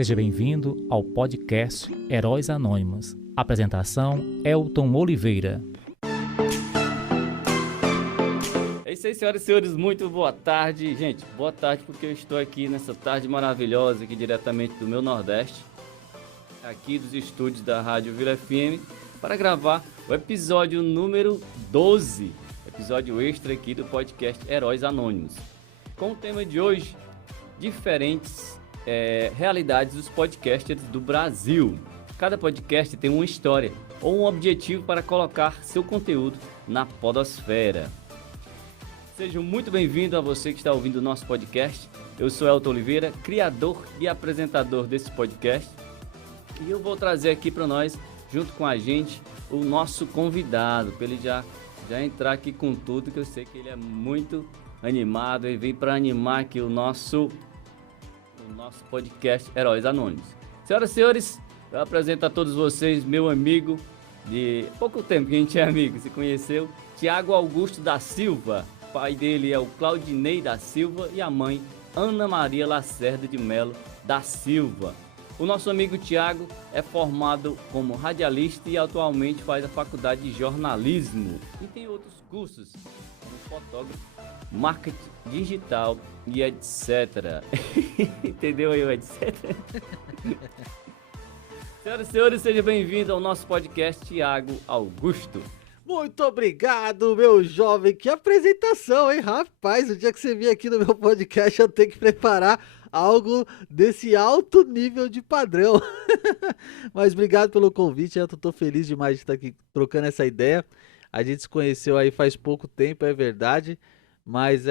Seja bem-vindo ao podcast Heróis Anônimos. Apresentação: Elton Oliveira. É isso aí, senhoras e senhores, muito boa tarde. Gente, boa tarde porque eu estou aqui nessa tarde maravilhosa, aqui diretamente do meu Nordeste, aqui dos estúdios da Rádio Vila FM, para gravar o episódio número 12, episódio extra aqui do podcast Heróis Anônimos. Com o tema de hoje, diferentes realidades dos podcasters do Brasil. Cada podcast tem uma história ou um objetivo para colocar seu conteúdo na podosfera. Sejam muito bem-vindos a você que está ouvindo o nosso podcast. Eu sou Elton Oliveira, criador e apresentador desse podcast. E eu vou trazer aqui para nós, junto com a gente, o nosso convidado, para ele já entrar aqui com tudo, que eu sei que ele é muito animado e vem para animar aqui o nosso podcast Heróis Anônimos. Senhoras e senhores, eu apresento a todos vocês meu amigo de pouco tempo que a gente é amigo, se conheceu, Tiago Augusto da Silva. O pai dele é o Claudinei da Silva e a mãe Ana Maria Lacerda de Melo da Silva. O nosso amigo Tiago é formado como radialista e atualmente faz a faculdade de jornalismo e tem outros cursos como fotógrafo, marketing digital e etc. Entendeu aí o etc? Senhoras e senhores, seja bem-vindo ao nosso podcast Tiago Augusto. Muito obrigado, meu jovem. Que apresentação, hein? Rapaz, o dia que você vir aqui no meu podcast, eu tenho que preparar algo desse alto nível de padrão. Mas obrigado pelo convite, eu tô feliz demais de estar aqui trocando essa ideia. A gente se conheceu aí faz pouco tempo, é verdade, mas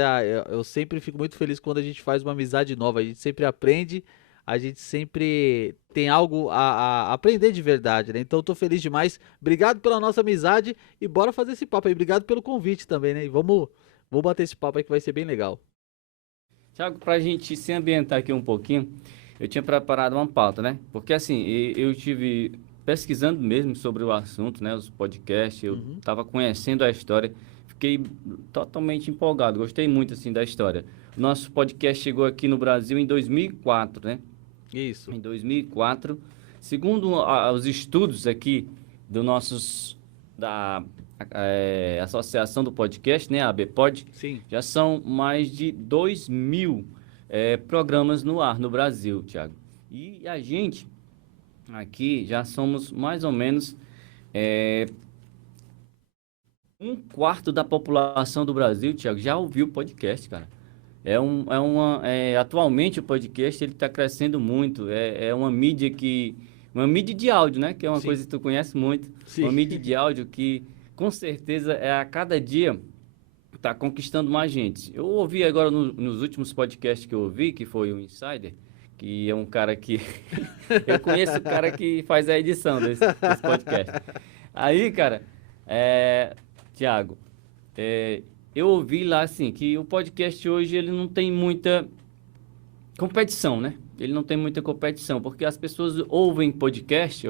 eu sempre fico muito feliz quando a gente faz uma amizade nova. A gente sempre aprende, a gente sempre tem algo a aprender de verdade, né? Então eu tô feliz demais. Obrigado pela nossa amizade e bora fazer esse papo aí. Obrigado pelo convite também, né? E vamos bater esse papo aí que vai ser bem legal. Tiago, pra gente se ambientar aqui um pouquinho, eu tinha preparado uma pauta, né? Porque assim, eu tive pesquisando mesmo sobre o assunto, né? Os podcasts, eu tava conhecendo a história, fiquei totalmente empolgado, gostei muito assim da história. O nosso podcast chegou aqui no Brasil em 2004, né? Isso. Em 2004, segundo os estudos aqui da Associação do Podcast, né, a ABPOD, Sim. já são mais de 2.000 programas no ar no Brasil, Thiago. E a gente aqui já somos mais ou menos um quarto da população do Brasil, Thiago, já ouviu podcast, cara. Atualmente o podcast ele está crescendo muito. É uma mídia uma mídia de áudio, né? Que é uma Sim. coisa que tu conhece muito. Sim. Uma mídia de áudio que com certeza a cada dia está conquistando mais gente. Eu ouvi agora nos últimos podcasts que eu ouvi, que foi o Insider, que é um cara que eu conheço o cara que faz a edição desse podcast. Aí, cara, Thiago, eu ouvi lá, assim, que o podcast hoje, ele não tem muita competição, né? Ele não tem muita competição, porque as pessoas ouvem podcast,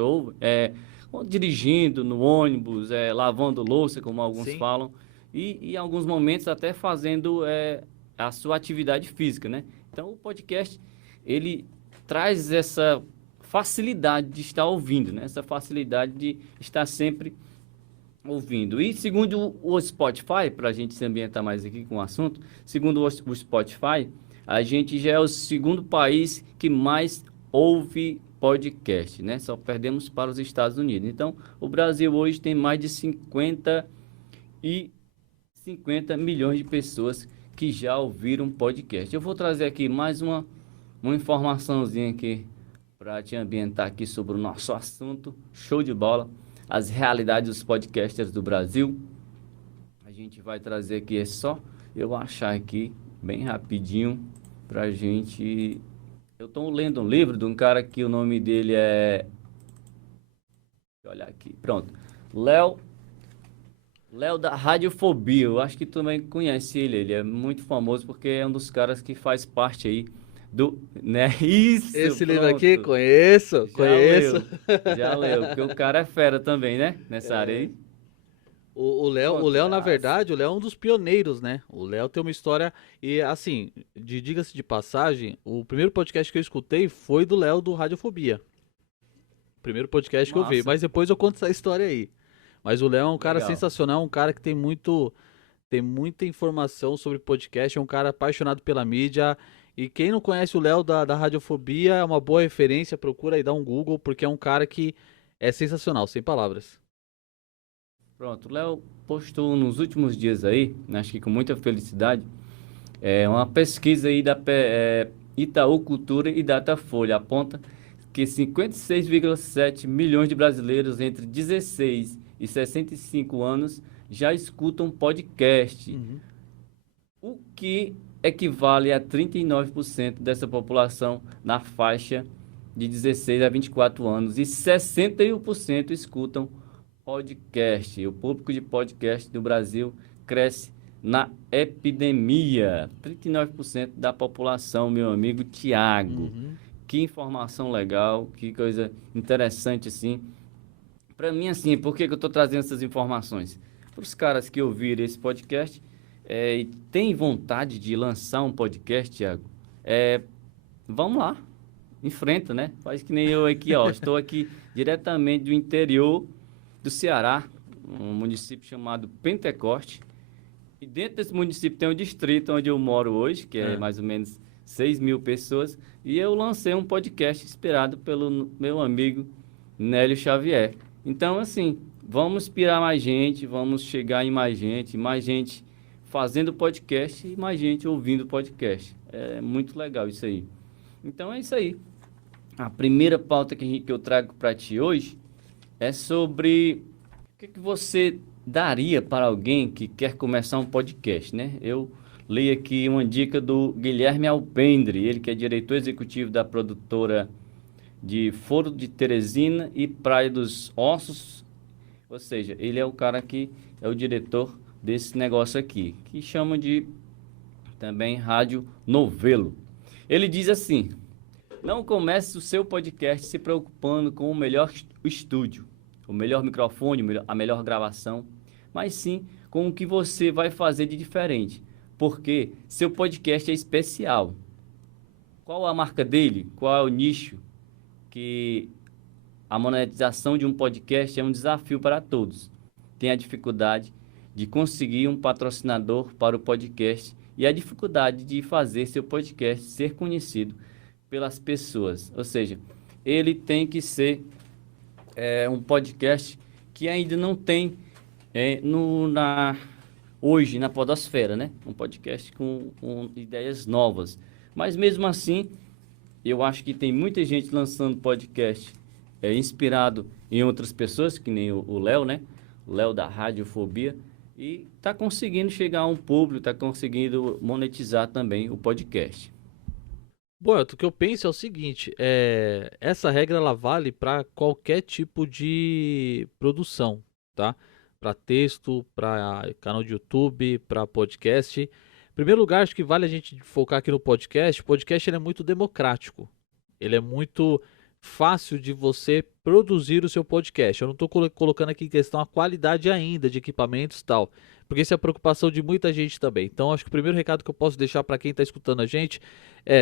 dirigindo no ônibus, lavando louça, como alguns Sim. falam, e em alguns momentos até fazendo a sua atividade física, né? Então, o podcast, ele traz essa facilidade de estar ouvindo, né? Essa facilidade de estar sempre ouvindo. E segundo o Spotify, para a gente se ambientar mais aqui com o assunto, segundo o Spotify, a gente já é o segundo país que mais ouve podcast, né? Só perdemos para os Estados Unidos. Então, o Brasil hoje tem mais de 50 milhões de pessoas que já ouviram podcast. Eu vou trazer aqui mais uma informaçãozinha aqui para te ambientar aqui sobre o nosso assunto. Show de bola. As realidades dos podcasters do Brasil. A gente vai trazer aqui, é só eu achar aqui bem rapidinho pra gente. Eu tô lendo um livro de um cara que o nome dele é... Deixa eu olhar aqui, pronto. Léo da Radiofobia. Eu acho que tu também conhece ele é muito famoso porque é um dos caras que faz parte aí né? Isso, Esse pronto. livro aqui, conheço. Já leu, porque o cara é fera também, né? Nessa área aí. O Léo, na verdade, o Léo é um dos pioneiros, né? O Léo tem uma história. E assim, diga-se de passagem, o primeiro podcast que eu escutei foi do Léo do Radiofobia. O primeiro podcast que eu vi. Massa. Mas depois eu conto essa história aí. Mas o Léo é um cara Legal. sensacional, um cara que tem muita informação sobre podcast, é um cara apaixonado pela mídia. E quem não conhece o Léo da Radiofobia é uma boa referência, procura aí dar um Google, porque é um cara que é sensacional, sem palavras. Pronto, o Léo postou nos últimos dias aí, acho que com muita felicidade, uma pesquisa aí da Itaú Cultura e Datafolha aponta que 56,7 milhões de brasileiros entre 16 e 65 anos já escutam podcast, o que equivale a 39% dessa população na faixa de 16 a 24 anos e 61% escutam podcast. O público de podcast do Brasil cresce na epidemia. 39% da população, meu amigo Tiago. Que informação legal, que coisa interessante assim. Para mim, assim, por que eu estou trazendo essas informações? Para os caras que ouviram esse podcast e têm vontade de lançar um podcast, Tiago, vamos lá, enfrenta, né? Faz que nem eu aqui, ó. Estou aqui diretamente do interior do Ceará, um município chamado Pentecoste. E dentro desse município tem um distrito onde eu moro hoje, que é mais ou menos 6 mil pessoas. E eu lancei um podcast inspirado pelo meu amigo Nélio Xavier. Então, assim, vamos inspirar mais gente, vamos chegar em mais gente fazendo podcast e mais gente ouvindo podcast. É muito legal isso aí. Então, é isso aí. A primeira pauta que eu trago para ti hoje é sobre o que você daria para alguém que quer começar um podcast, né? Eu leio aqui uma dica do Guilherme Alpendre, ele que é diretor executivo da produtora de Foro de Teresina e Praia dos Ossos, ou seja, ele é o cara que é o diretor desse negócio aqui, que chama de também Rádio Novelo. Ele diz assim: não comece o seu podcast se preocupando com o melhor estúdio, o melhor microfone, a melhor gravação, mas sim com o que você vai fazer de diferente, porque seu podcast é especial. Qual a marca dele? Qual é o nicho? Que a monetização de um podcast é um desafio para todos. Tem a dificuldade de conseguir um patrocinador para o podcast e a dificuldade de fazer seu podcast ser conhecido pelas pessoas. Ou seja, ele tem que ser um podcast que ainda não tem hoje na podosfera, né? Um podcast com ideias novas. Mas mesmo assim, eu acho que tem muita gente lançando podcast inspirado em outras pessoas, que nem o Léo, né? O Léo da Radiofobia. E está conseguindo chegar a um público, está conseguindo monetizar também o podcast. Bom, o que eu penso é o seguinte, essa regra ela vale para qualquer tipo de produção, tá? Para texto, para canal de YouTube, para podcast. Em primeiro lugar, acho que vale a gente focar aqui no podcast. O podcast ele é muito democrático, ele é muito fácil de você produzir o seu podcast. Eu não estou colocando aqui em questão a qualidade ainda de equipamentos e tal, porque isso é a preocupação de muita gente também. Então, acho que o primeiro recado que eu posso deixar para quem está escutando a gente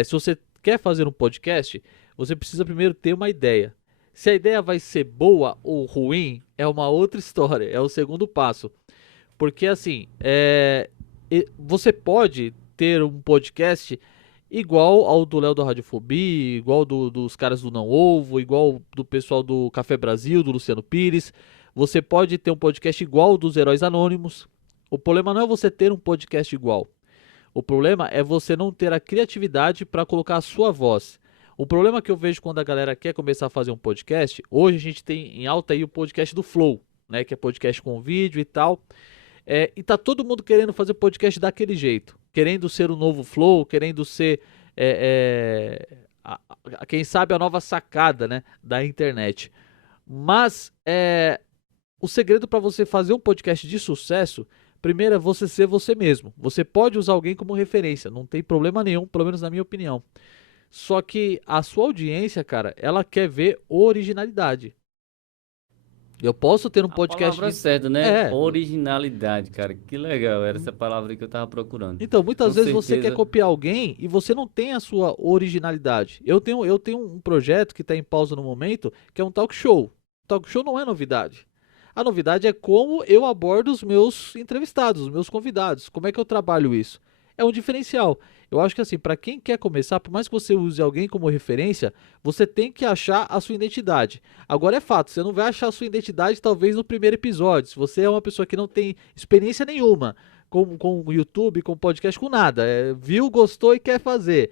se você quer fazer um podcast, você precisa primeiro ter uma ideia. Se a ideia vai ser boa ou ruim, é uma outra história, é o segundo passo. Porque assim, você pode ter um podcast igual ao do Léo da Radiofobia, igual dos caras do Não Ovo, igual do pessoal do Café Brasil, do Luciano Pires. Você pode ter um podcast igual ao dos Heróis Anônimos. O problema não é você ter um podcast igual. O problema é você não ter a criatividade para colocar a sua voz. O problema que eu vejo quando a galera quer começar a fazer um podcast, hoje a gente tem em alta aí o podcast do Flow, né, que é podcast com vídeo e tal. E tá todo mundo querendo fazer podcast daquele jeito, querendo ser o novo Flow, querendo ser, quem sabe, a nova sacada, né, da internet. Mas o segredo para você fazer um podcast de sucesso, primeiro é você ser você mesmo. Você pode usar alguém como referência, não tem problema nenhum, pelo menos na minha opinião. Só que a sua audiência, cara, ela quer ver originalidade. Eu posso ter um A podcast... palavra certa, né? É. Originalidade, cara. Que legal. Era essa palavra que eu tava procurando. Então, muitas Com vezes você certeza. quer copiar alguém e você não tem a sua originalidade. Eu tenho um projeto que está em pausa no momento, que é um talk show. Talk show não é novidade. A novidade é como eu abordo os meus entrevistados, os meus convidados. Como é que eu trabalho isso? É um diferencial. Eu acho que assim, para quem quer começar, por mais que você use alguém como referência, você tem que achar a sua identidade. Agora é fato, você não vai achar a sua identidade talvez no primeiro episódio. Se você é uma pessoa que não tem experiência nenhuma com o YouTube, com podcast, com nada, viu, gostou e quer fazer,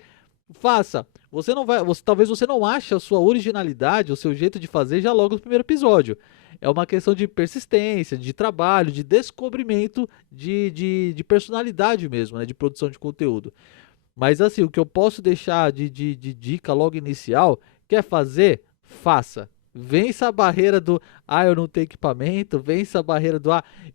faça. Você não vai, talvez você não ache a sua originalidade, o seu jeito de fazer já logo no primeiro episódio. É uma questão de persistência, de trabalho, de descobrimento de personalidade mesmo, né, de produção de conteúdo. Mas assim, o que eu posso deixar de dica logo inicial, quer fazer? Faça. Vença a barreira do, eu não tenho equipamento, vença a barreira do,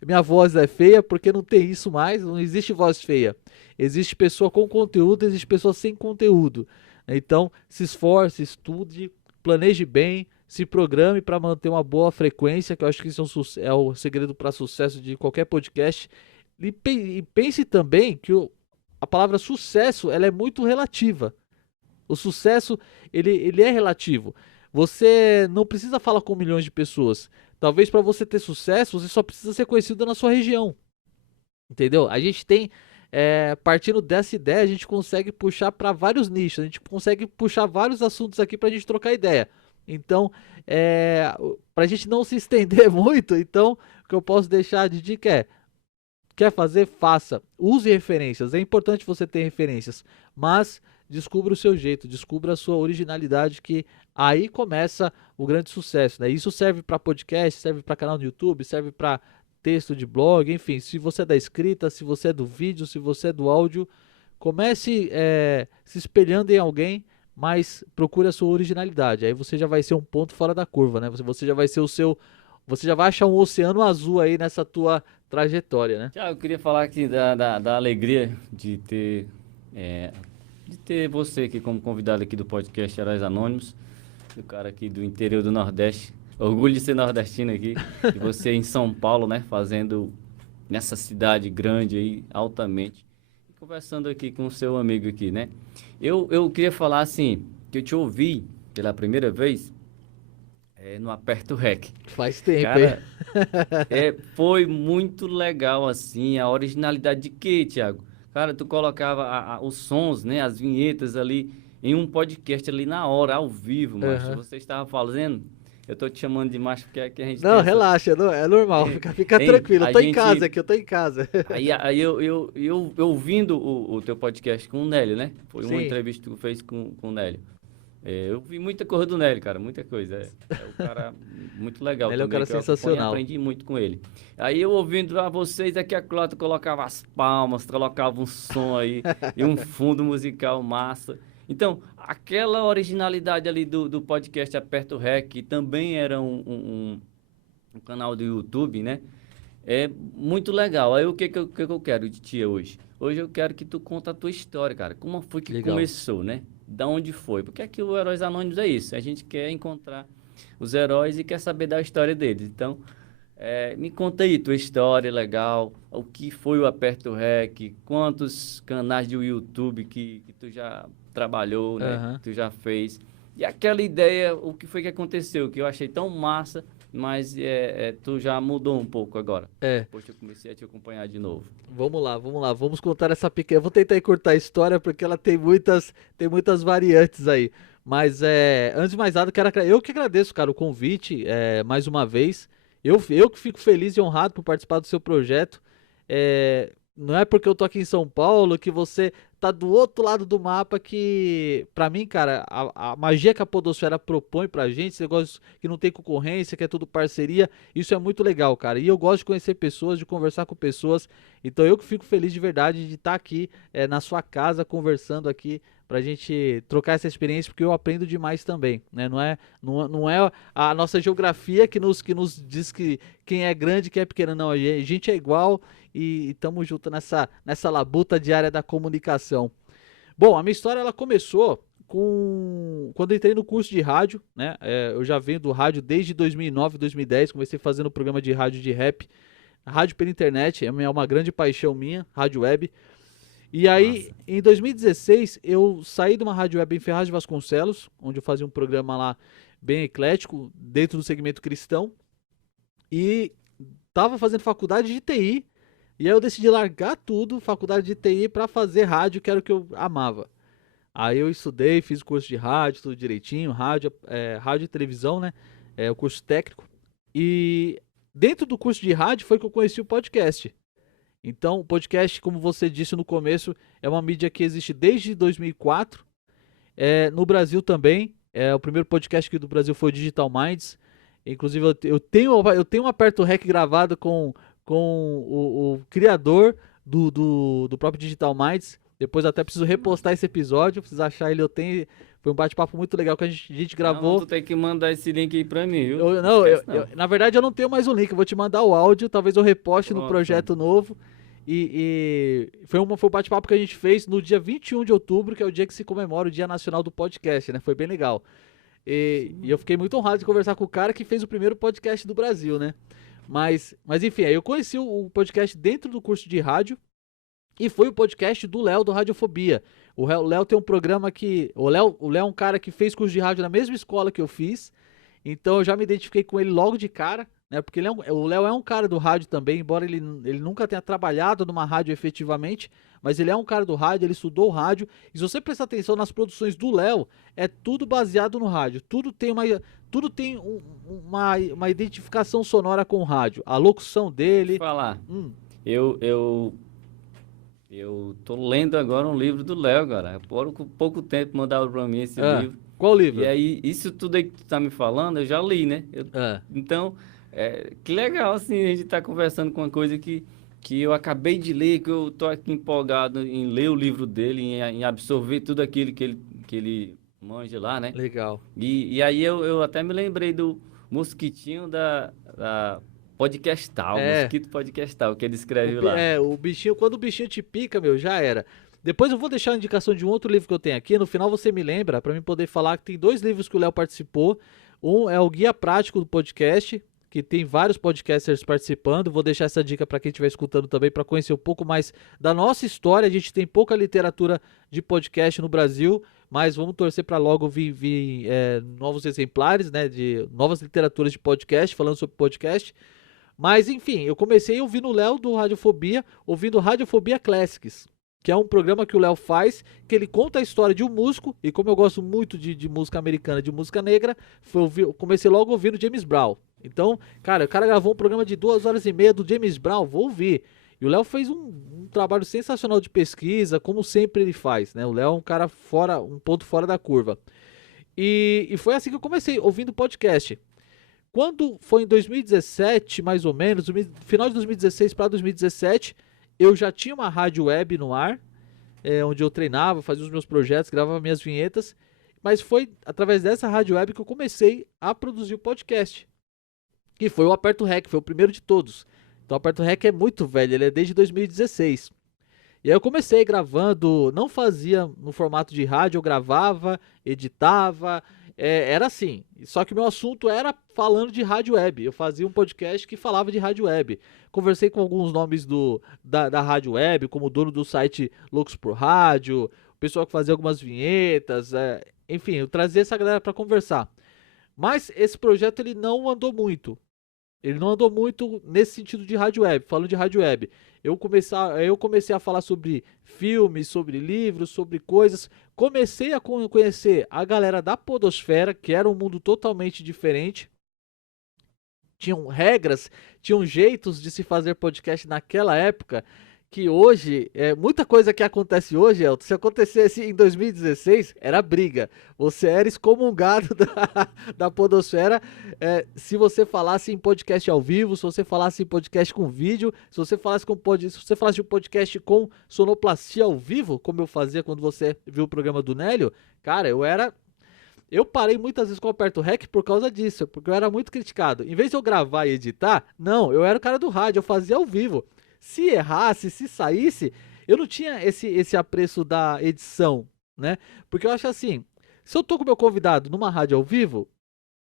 minha voz é feia, porque não tem isso mais, não existe voz feia. Existe pessoa com conteúdo, existe pessoa sem conteúdo. Então, se esforce, estude, planeje bem, se programe para manter uma boa frequência, que eu acho que isso é o segredo para sucesso de qualquer podcast. E pense também que a palavra sucesso, ela é muito relativa. O sucesso, ele é relativo. Você não precisa falar com milhões de pessoas. Talvez para você ter sucesso, você só precisa ser conhecido na sua região. Entendeu? A gente tem, partindo dessa ideia, a gente consegue puxar para vários nichos. A gente consegue puxar vários assuntos aqui para a gente trocar ideia. Então, para a gente não se estender muito, então, o que eu posso deixar de dica é: quer fazer? Faça. Use referências. É importante você ter referências. Mas descubra o seu jeito. Descubra a sua originalidade, que aí começa o grande sucesso, né? Isso serve para podcast, serve para canal no YouTube, serve para texto de blog, enfim. Se você é da escrita, se você é do vídeo, se você é do áudio, comece se espelhando em alguém, mas procure a sua originalidade. Aí você já vai ser um ponto fora da curva, né? Você já vai ser você já vai achar um oceano azul aí nessa tua trajetória, né? Eu queria falar aqui da alegria de ter você aqui como convidado aqui do podcast Heróis Anônimos, o cara aqui do interior do Nordeste. Orgulho de ser nordestino aqui, e você em São Paulo, né, fazendo nessa cidade grande aí, altamente, e conversando aqui com o seu amigo aqui, né? Eu queria falar assim, que eu te ouvi pela primeira vez no Aperto Rec. Faz tempo, Cara, hein? foi muito legal, assim, a originalidade de quê, Thiago? Cara, tu colocava os sons, né, as vinhetas ali em um podcast ali na hora, ao vivo, macho. Você estava fazendo, eu tô te chamando de macho porque é que a gente Não, relaxa, é normal, fica tranquilo, eu tô em casa aqui, eu tô em casa. Aí eu ouvindo o teu podcast com o Nélio, né? Foi uma Sim. entrevista que tu fez com o Nélio. Eu vi muita coisa do Nélio, cara, muita coisa. É um cara muito legal. Ele é um também, cara que eu sensacional. aprendi muito com ele. Aí eu ouvindo vocês aqui, a Clota colocava as palmas, colocava um som aí e um fundo musical massa. Então, aquela originalidade ali do podcast Aperto Rec, que também era um canal do YouTube, né? É muito legal. Aí o que eu quero de ti hoje? Hoje eu quero que tu conta a tua história, cara. Como foi que Legal. começou, né? Da onde foi? Porque aqui o Heróis Anônimos é isso. A gente quer encontrar os heróis e quer saber da história deles. Então, me conta aí tua história legal. O que foi o Aperto Rec? Quantos canais do YouTube que tu já trabalhou, né? Aham. Que tu já fez. E aquela ideia, o que foi que aconteceu? Que eu achei tão massa, mas tu já mudou um pouco agora. Depois que eu comecei a te acompanhar de novo. Vamos lá, vamos contar essa pequena. Eu vou tentar encurtar a história porque ela tem muitas variantes aí. Mas antes de mais nada, eu que agradeço, cara, o convite mais uma vez. Eu que fico feliz e honrado por participar do seu projeto. Não é porque eu tô aqui em São Paulo que você tá do outro lado do mapa, que pra mim, cara, a magia que a podosfera propõe pra gente, esse negócio que não tem concorrência, que é tudo parceria, isso é muito legal, cara. E eu gosto de conhecer pessoas, de conversar com pessoas. Então eu que fico feliz de verdade de estar aqui na sua casa, conversando aqui, pra gente trocar essa experiência, porque eu aprendo demais também, né? Não é a nossa geografia que nos diz que quem é grande e quem é pequeno, não. A gente é igual e estamos juntos nessa labuta diária da comunicação. Bom, a minha história ela começou quando eu entrei no curso de rádio, né? Eu já venho do rádio desde 2009, 2010, comecei fazendo programa de rádio de rap, rádio pela internet, é uma grande paixão minha, rádio web. E aí, Massa. em 2016, eu saí de uma rádio web em Ferraz de Vasconcelos, onde eu fazia um programa lá bem eclético, dentro do segmento cristão, e tava fazendo faculdade de TI, e aí eu decidi largar tudo, faculdade de TI, para fazer rádio, que era o que eu amava. Aí eu estudei, fiz o curso de rádio, tudo direitinho, rádio e televisão, né? O curso técnico. E dentro do curso de rádio foi que eu conheci o podcast. Então, o podcast, como você disse no começo, é uma mídia que existe desde 2004. No Brasil também. O primeiro podcast aqui do Brasil foi o Digital Minds. Inclusive, eu tenho um Aperto Rec gravado com o criador do próprio Digital Minds. Depois até preciso repostar esse episódio, preciso achar ele, foi um bate-papo muito legal que a gente gravou. Não, tu tem que mandar esse link aí pra mim, viu? Não, na verdade eu não tenho mais o link, eu vou te mandar o áudio, talvez eu reposte no projeto novo. E foi um bate-papo que a gente fez no dia 21 de outubro, que é o dia que se comemora o Dia Nacional do Podcast, né? Foi bem legal. E eu fiquei muito honrado de conversar com o cara que fez o primeiro podcast do Brasil, né? Mas enfim, aí eu conheci o podcast dentro do curso de rádio. E foi o podcast do Léo, do Radiofobia. O Léo tem um programa que... O Léo é um cara que fez curso de rádio na mesma escola que eu fiz. Então eu já me identifiquei com ele logo de cara, né? Porque o Léo é um cara do rádio também, embora ele nunca tenha trabalhado numa rádio efetivamente. Mas ele é um cara do rádio, ele estudou rádio. E se você prestar atenção nas produções do Léo, é tudo baseado no rádio. Tudo tem uma identificação sonora com o rádio. A locução dele... Deixa eu falar. Eu tô lendo agora um livro do Léo, cara. Por pouco tempo mandaram pra mim esse livro. Qual livro? E aí, isso tudo aí que tu tá me falando, eu já li, né? Então, que legal, assim, a gente tá conversando com uma coisa que eu acabei de ler, que eu tô aqui empolgado em ler o livro dele, em absorver tudo aquilo que ele manja lá, né? Legal. E aí eu até me lembrei do mosquitinho da Podcastal, Mosquito Podcastal, que ele escreve lá. O bichinho, quando o bichinho te pica, meu, já era. Depois eu vou deixar a indicação de um outro livro que eu tenho aqui. No final você me lembra, pra mim poder falar que tem 2 livros que o Léo participou. Um é o Guia Prático do Podcast, que tem vários podcasters participando. Vou deixar essa dica pra quem estiver escutando também, pra conhecer um pouco mais da nossa história. A gente tem pouca literatura de podcast no Brasil, mas vamos torcer para logo vir novos exemplares, né, de novas literaturas de podcast, falando sobre podcast. Mas, enfim, eu comecei ouvindo o Léo do Radiofobia, ouvindo Radiofobia Classics, que é um programa que o Léo faz, que ele conta a história de um músico, e como eu gosto muito de música americana, de música negra, eu comecei logo ouvindo James Brown. Então, cara, o cara gravou um programa de 2h30 do James Brown, vou ouvir. E o Léo fez um trabalho sensacional de pesquisa, como sempre ele faz, né? O Léo é um cara um ponto fora da curva. E foi assim que eu comecei, ouvindo podcast. Quando foi em 2017, mais ou menos, final de 2016 para 2017, eu já tinha uma rádio web no ar, onde eu treinava, fazia os meus projetos, gravava minhas vinhetas, mas foi através dessa rádio web que eu comecei a produzir o podcast, que foi o Aperto Rec, foi o primeiro de todos. Então o Aperto Rec é muito velho, ele é desde 2016. E aí eu comecei gravando, não fazia no formato de rádio, eu gravava, editava, era assim. Só que o meu assunto era falando de rádio web. Eu fazia um podcast que falava de rádio web. Conversei com alguns nomes da rádio web, como o dono do site Loucos por Rádio, o pessoal que fazia algumas vinhetas, enfim, eu trazia essa galera para conversar. Mas esse projeto ele não andou muito. Ele não andou muito nesse sentido de rádio web, falando de rádio web. Eu comecei a falar sobre filmes, sobre livros, sobre coisas. Comecei a conhecer a galera da podosfera, que era um mundo totalmente diferente. Tinham regras, tinham jeitos de se fazer podcast naquela época, que hoje, muita coisa que acontece hoje, Elton, se acontecesse em 2016, era briga. Você era excomungado da podosfera se você falasse em podcast ao vivo, se você falasse em podcast com vídeo, se você falasse de um podcast com sonoplastia ao vivo, como eu fazia quando você viu o programa do Nélio, cara, eu parei muitas vezes com o Aperto Rec por causa disso, porque eu era muito criticado. Em vez de eu gravar e editar, não, eu era o cara do rádio, eu fazia ao vivo. Se errasse, se saísse, eu não tinha esse apreço da edição, né? Porque eu acho assim, Se eu tô com o meu convidado numa rádio ao vivo,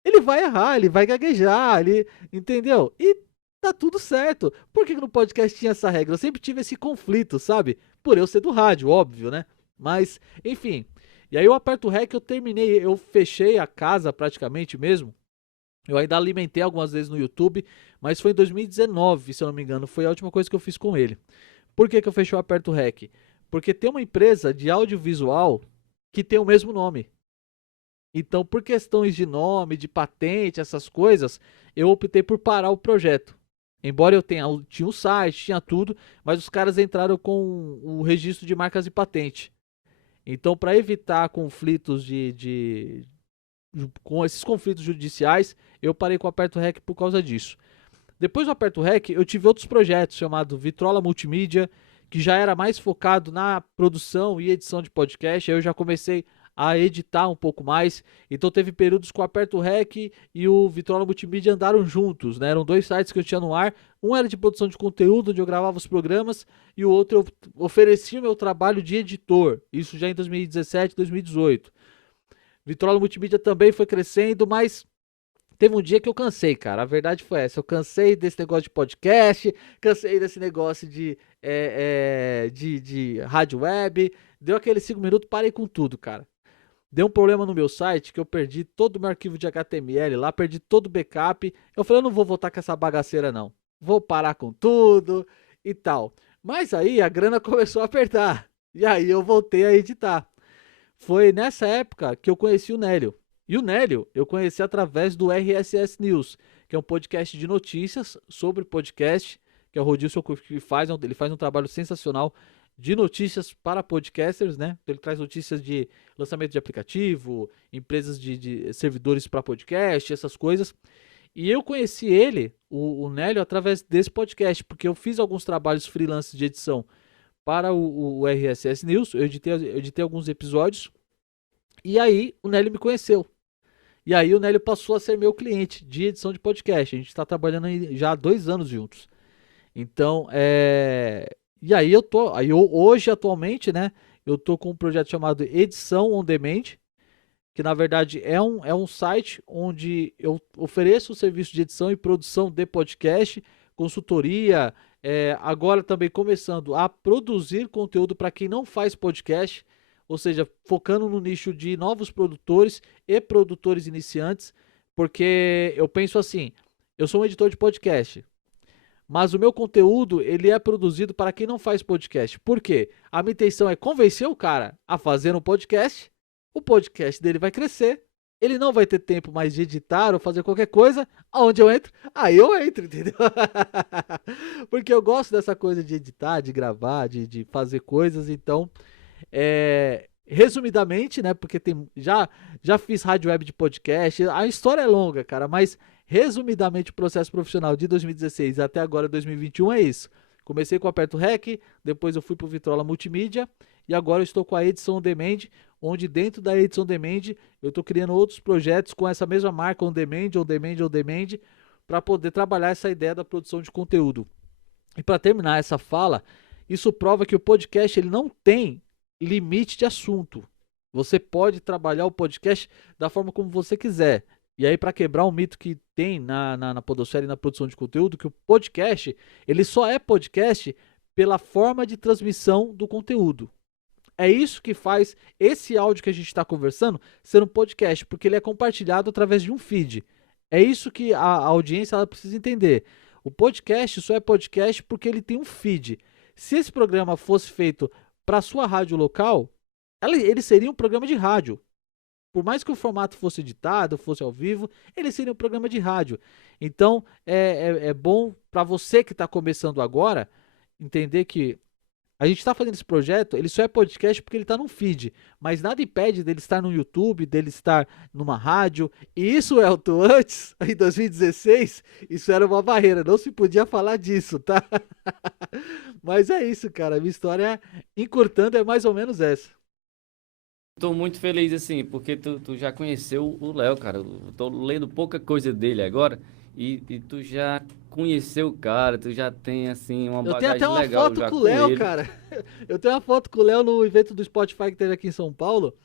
ele vai errar, ele vai gaguejar, entendeu? E tá tudo certo. Por que no podcast tinha essa regra? Eu sempre tive esse conflito, sabe? Por eu ser do rádio, óbvio, né? Mas, enfim. E aí eu aperto o REC, eu fechei a casa praticamente mesmo. Eu ainda alimentei algumas vezes no YouTube, mas foi em 2019, se eu não me engano, foi a última coisa que eu fiz com ele. Por que eu fechei o Aperto REC? Porque tem uma empresa de audiovisual que tem o mesmo nome. Então, por questões de nome, de patente, essas coisas, eu optei por parar o projeto. Embora eu tinha um site, tinha tudo, mas os caras entraram com o registro de marcas e patente. Então, para evitar conflitos com esses conflitos judiciais, eu parei com o Aperto REC por causa disso. Depois do Aperto REC, eu tive outros projetos chamado Vitrola Multimídia, que já era mais focado na produção e edição de podcast. Aí eu já comecei a editar um pouco mais. Então teve períodos que o Aperto REC e o Vitrola Multimídia andaram juntos, né? Eram 2 sites que eu tinha no ar. Um era de produção de conteúdo, onde eu gravava os programas, e o outro eu oferecia o meu trabalho de editor. Isso já em 2017, 2018. Vitrola Multimídia também foi crescendo, mas teve um dia que eu cansei, cara. A verdade foi essa. Eu cansei desse negócio de podcast, cansei desse negócio de rádio web. Deu aqueles 5 minutos, parei com tudo, cara. Deu um problema no meu site que eu perdi todo o meu arquivo de HTML lá, perdi todo o backup. Eu falei, eu não vou voltar com essa bagaceira, não. Vou parar com tudo e tal. Mas aí a grana começou a apertar. E aí eu voltei a editar. Foi nessa época que eu conheci o Nélio. E o Nélio eu conheci através do RSS News, que é um podcast de notícias sobre podcast, que é o Rodilson que faz, ele faz um trabalho sensacional de notícias para podcasters, né? Ele traz notícias de lançamento de aplicativo, empresas de servidores para podcast, essas coisas. E eu conheci ele, o Nélio, através desse podcast, porque eu fiz alguns trabalhos freelance de edição para o RSS News, eu editei alguns episódios, e aí o Nélio me conheceu. E aí o Nélio passou a ser meu cliente de edição de podcast. A gente está trabalhando já há 2 anos juntos. Então, e aí hoje, atualmente, né, eu tô com um projeto chamado Edição On Demand, que na verdade é um site onde eu ofereço o serviço de edição e produção de podcast, consultoria, agora também começando a produzir conteúdo para quem não faz podcast, ou seja, focando no nicho de novos produtores e produtores iniciantes, porque eu penso assim, eu sou um editor de podcast, mas o meu conteúdo ele é produzido para quem não faz podcast. Por quê? A minha intenção é convencer o cara a fazer um podcast, o podcast dele vai crescer, ele não vai ter tempo mais de editar ou fazer qualquer coisa. Aonde eu entro? Aí eu entro, entendeu? Porque eu gosto dessa coisa de editar, de gravar, de fazer coisas. Então, resumidamente, né? Porque já fiz rádio web de podcast. A história é longa, cara, mas resumidamente o processo profissional de 2016 até agora 2021 é isso. Comecei com o Aperto REC, depois eu fui para o Vitrola Multimídia e agora eu estou com a Edição On Demand, onde dentro da Edição On Demand eu estou criando outros projetos com essa mesma marca On Demand, para poder trabalhar essa ideia da produção de conteúdo. E para terminar essa fala, isso prova que o podcast ele não tem limite de assunto. Você pode trabalhar o podcast da forma como você quiser. E aí, para quebrar um mito que tem na podosfera e na produção de conteúdo, que o podcast, ele só é podcast pela forma de transmissão do conteúdo. É isso que faz esse áudio que a gente está conversando ser um podcast, porque ele é compartilhado através de um feed. É isso que a audiência ela precisa entender. O podcast só é podcast porque ele tem um feed. Se esse programa fosse feito para a sua rádio local, ele seria um programa de rádio. Por mais que o formato fosse editado, fosse ao vivo, ele seria um programa de rádio. Então, é bom para você que está começando agora entender que a gente está fazendo esse projeto, ele só é podcast porque ele está num feed, mas nada impede dele estar no YouTube, dele estar numa rádio. E isso, Elton, antes, em 2016, isso era uma barreira, não se podia falar disso, tá? Mas é isso, cara, a minha história, encurtando, é mais ou menos essa. Tô muito feliz, assim, porque tu já conheceu o Léo, cara. Eu tô lendo pouca coisa dele agora e tu já conheceu o cara, tu já tem, assim, uma bagagem legal. Eu tenho até uma foto com o Léo, cara. Eu tenho uma foto com o Léo no evento do Spotify que teve aqui em São Paulo.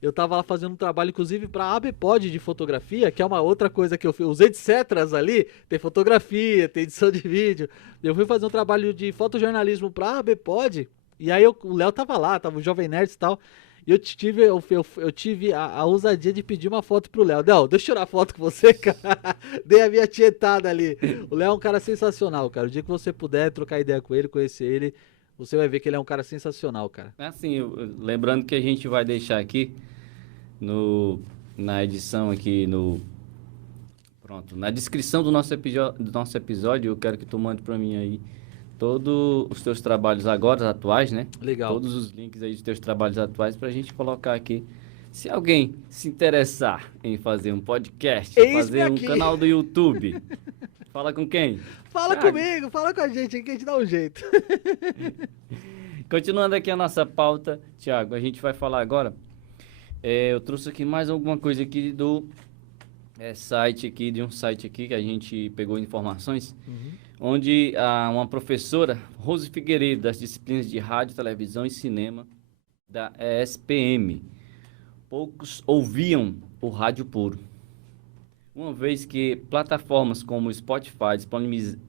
Eu tava lá fazendo um trabalho, inclusive, pra ABPOD de fotografia, que é uma outra coisa que eu fiz. Os etcéteras ali, tem fotografia, tem edição de vídeo. Eu fui fazer um trabalho de fotojornalismo pra ABPOD, e aí o Léo tava lá, tava o Jovem Nerd e tal. E eu tive a ousadia de pedir uma foto pro Léo. Léo, deixa eu tirar foto com você, cara. Dei a minha tietada ali. O Léo é um cara sensacional, cara. O dia que você puder trocar ideia com ele, conhecer ele, você vai ver que ele é um cara sensacional, cara. Assim, lembrando que a gente vai deixar aqui na edição aqui pronto, na descrição do nosso episódio, eu quero que tu mande para mim aí todos os teus trabalhos agora, atuais, né? Legal. Todos os links aí dos teus trabalhos atuais pra gente colocar aqui. Se alguém se interessar em fazer um podcast, fazer um canal do YouTube, fala com quem? Fala comigo, fala com a gente que a gente dá um jeito. Continuando aqui a nossa pauta, Thiago, a gente vai falar agora. Eu trouxe aqui mais alguma coisa aqui do site aqui, de um site aqui que a gente pegou informações, onde uma professora, Rose Figueiredo, das disciplinas de rádio, televisão e cinema da ESPM, poucos ouviam o rádio puro. Uma vez que plataformas como o Spotify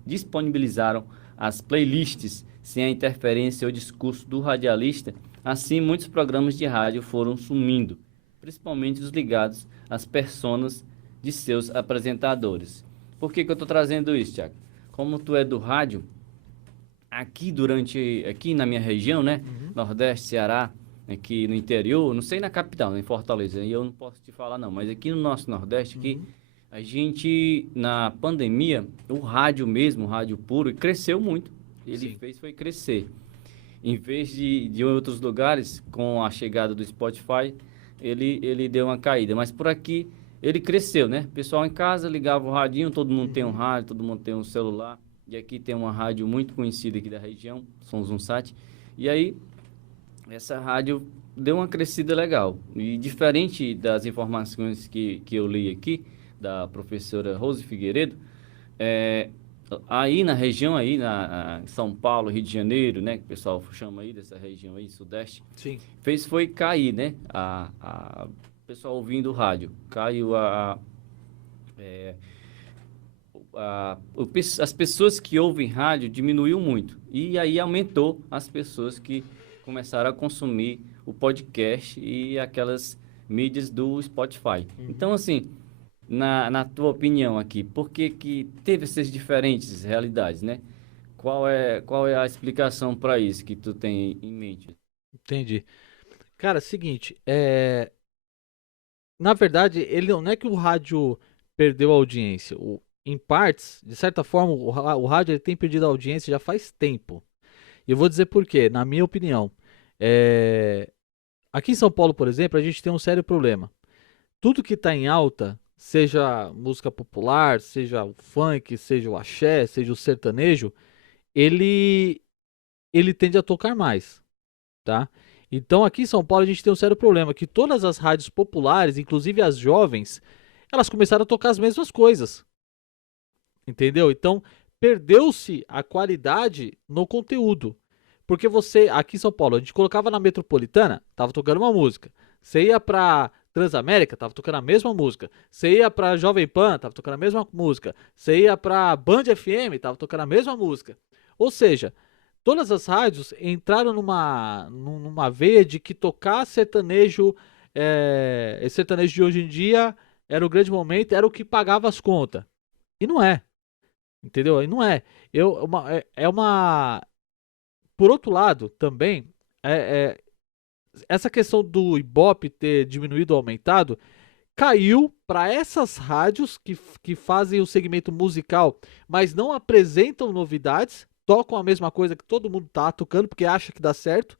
disponibilizaram as playlists sem a interferência ou discurso do radialista, assim muitos programas de rádio foram sumindo, principalmente os ligados às personas de seus apresentadores. Por que eu estou trazendo isso, Thiago? Como tu é do rádio, aqui na minha região, né? Nordeste, Ceará, aqui no interior, não sei na capital, em Fortaleza, eu não posso te falar não, mas aqui no nosso Nordeste, aqui, a gente, na pandemia, o rádio mesmo, o rádio puro, cresceu muito. Foi crescer. Em vez de outros lugares, com a chegada do Spotify, ele deu uma caída. Mas por aqui, ele cresceu, né? O pessoal em casa ligava o radinho, todo mundo tem um rádio, todo mundo tem um celular. E aqui tem uma rádio muito conhecida aqui da região, Sons Unsat. E aí, essa rádio deu uma crescida legal. E diferente das informações que eu li aqui, da professora Rose Figueiredo, aí na região, aí na São Paulo, Rio de Janeiro, né, que o pessoal chama aí dessa região aí, Sudeste, Sim. foi cair, né, o pessoal ouvindo o rádio, caiu as pessoas que ouvem rádio diminuiu muito, e aí aumentou as pessoas que começaram a consumir o podcast e aquelas mídias do Spotify. Então, assim, na tua opinião aqui, por que teve essas diferentes realidades, né? Qual é a explicação para isso que tu tem em mente? Entendi. Cara, seguinte, na verdade, ele não é que o rádio perdeu a audiência. Em partes, de certa forma, o rádio ele tem perdido a audiência já faz tempo. E eu vou dizer por quê, na minha opinião. Aqui em São Paulo, por exemplo, a gente tem um sério problema. Tudo que está em alta, seja música popular, seja o funk, seja o axé, seja o sertanejo, ele tende a tocar mais, tá? Então aqui em São Paulo a gente tem um sério problema, que todas as rádios populares, inclusive as jovens, elas começaram a tocar as mesmas coisas, entendeu? Então perdeu-se a qualidade no conteúdo, porque aqui em São Paulo, a gente colocava na Metropolitana, tava tocando uma música, você ia pra Transamérica, tava tocando a mesma música. Você ia pra Jovem Pan, tava tocando a mesma música. Você ia pra Band FM, tava tocando a mesma música. Ou seja, todas as rádios entraram numa veia de que tocar sertanejo, esse sertanejo de hoje em dia era o grande momento, era o que pagava as contas. E não é. Entendeu? E não é. Por outro lado, também, essa questão do Ibope ter diminuído ou aumentado caiu para essas rádios que fazem o segmento musical, mas não apresentam novidades, tocam a mesma coisa que todo mundo tá tocando porque acha que dá certo,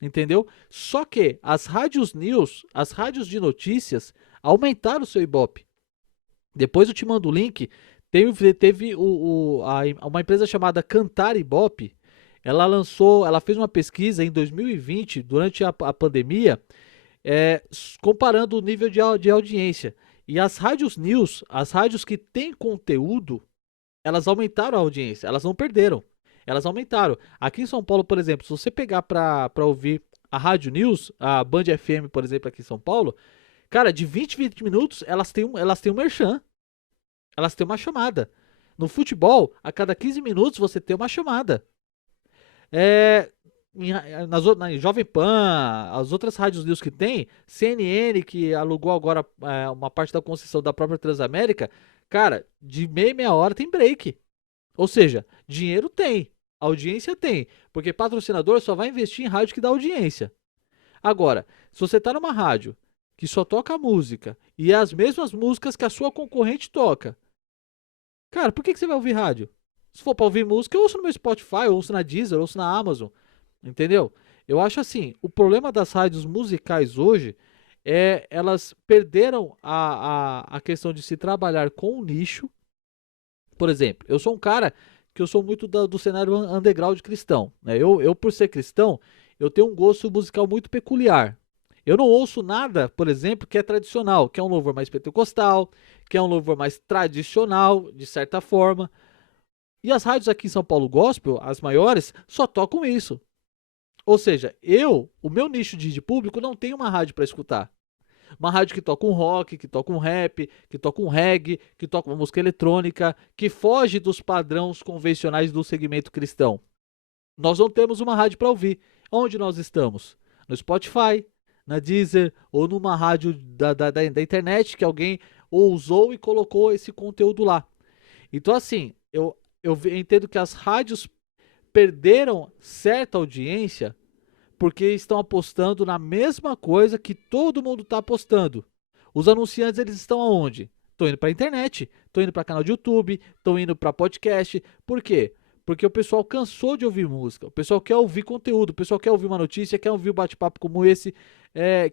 entendeu? Só que as rádios news, as rádios de notícias, aumentaram o seu Ibope. Depois eu te mando o link. Teve uma empresa chamada Cantar Ibope. Ela fez uma pesquisa em 2020, durante a pandemia, comparando o nível de audiência. E as rádios news, as rádios que têm conteúdo, elas aumentaram a audiência, elas não perderam, elas aumentaram. Aqui em São Paulo, por exemplo, se você pegar para ouvir a Rádio News, a Band FM, por exemplo, aqui em São Paulo, cara, de 20 minutos, elas têm um merchan. Elas têm uma chamada. No futebol, a cada 15 minutos você tem uma chamada. Na Jovem Pan, as outras rádios news que tem, CNN, que alugou agora uma parte da concessão da própria Transamérica, cara, de meia hora tem break. Ou seja, dinheiro tem, audiência tem, porque patrocinador só vai investir em rádio que dá audiência. Agora, se você tá numa rádio que só toca música e é as mesmas músicas que a sua concorrente toca, cara, por que você vai ouvir rádio? Se for pra ouvir música, eu ouço no meu Spotify, eu ouço na Deezer, eu ouço na Amazon. Entendeu? Eu acho assim, o problema das rádios musicais hoje elas perderam a questão de se trabalhar com o nicho. Por exemplo, eu sou um cara que eu sou muito do cenário underground cristão, né? Eu, por ser cristão, eu tenho um gosto musical muito peculiar. Eu não ouço nada, por exemplo, que é tradicional, que é um louvor mais pentecostal, que é um louvor mais tradicional, de certa forma. E as rádios aqui em São Paulo Gospel, as maiores, só tocam isso. Ou seja, o meu nicho de público não tem uma rádio para escutar. Uma rádio que toca um rock, que toca um rap, que toca um reggae, que toca uma música eletrônica, que foge dos padrões convencionais do segmento cristão. Nós não temos uma rádio para ouvir. Onde nós estamos? No Spotify, na Deezer ou numa rádio da internet que alguém ousou e colocou esse conteúdo lá. Então assim, eu entendo que as rádios perderam certa audiência porque estão apostando na mesma coisa que todo mundo está apostando. Os anunciantes, eles estão aonde? Estão indo para a internet, estão indo para canal de YouTube, estão indo para podcast. Por quê? Porque o pessoal cansou de ouvir música, o pessoal quer ouvir conteúdo, o pessoal quer ouvir uma notícia, quer ouvir um bate-papo como esse,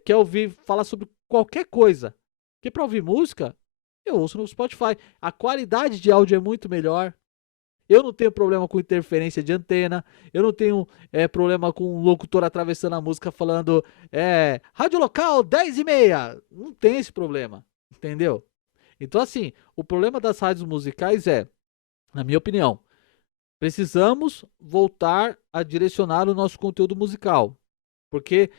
quer ouvir falar sobre qualquer coisa. Porque para ouvir música, eu ouço no Spotify. A qualidade de áudio é muito melhor. Eu não tenho problema com interferência de antena. Eu não tenho problema com um locutor atravessando a música falando rádio local 10h30. Não tem esse problema, entendeu? Então assim, o problema das rádios musicais na minha opinião, precisamos voltar a direcionar o nosso conteúdo musical. Porque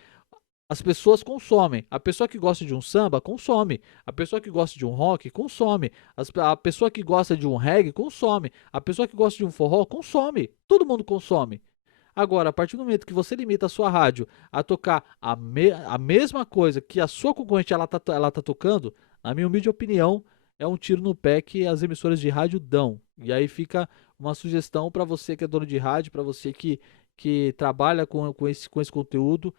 as pessoas consomem. A pessoa que gosta de um samba, consome. A pessoa que gosta de um rock, consome. A pessoa que gosta de um reggae, consome. A pessoa que gosta de um forró, consome. Todo mundo consome. Agora, a partir do momento que você limita a sua rádio a tocar a mesma coisa que a sua concorrente ela tá tocando, na minha humilde opinião, é um tiro no pé que as emissoras de rádio dão. E aí fica uma sugestão para você que é dono de rádio, para você que trabalha com esse conteúdo.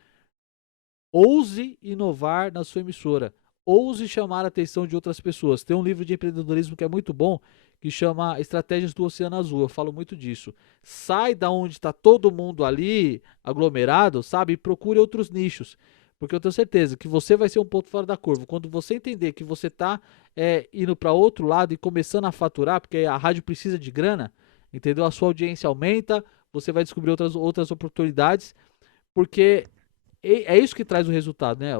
Ouse inovar na sua emissora. Ouse chamar a atenção de outras pessoas. Tem um livro de empreendedorismo que é muito bom, que chama Estratégias do Oceano Azul. Eu falo muito disso. Sai da onde está todo mundo ali, aglomerado, sabe? E procure outros nichos. Porque eu tenho certeza que você vai ser um ponto fora da curva. Quando você entender que você está indo para outro lado e começando a faturar, porque a rádio precisa de grana, entendeu? A sua audiência aumenta, você vai descobrir outras oportunidades, porque é isso que traz o resultado, né?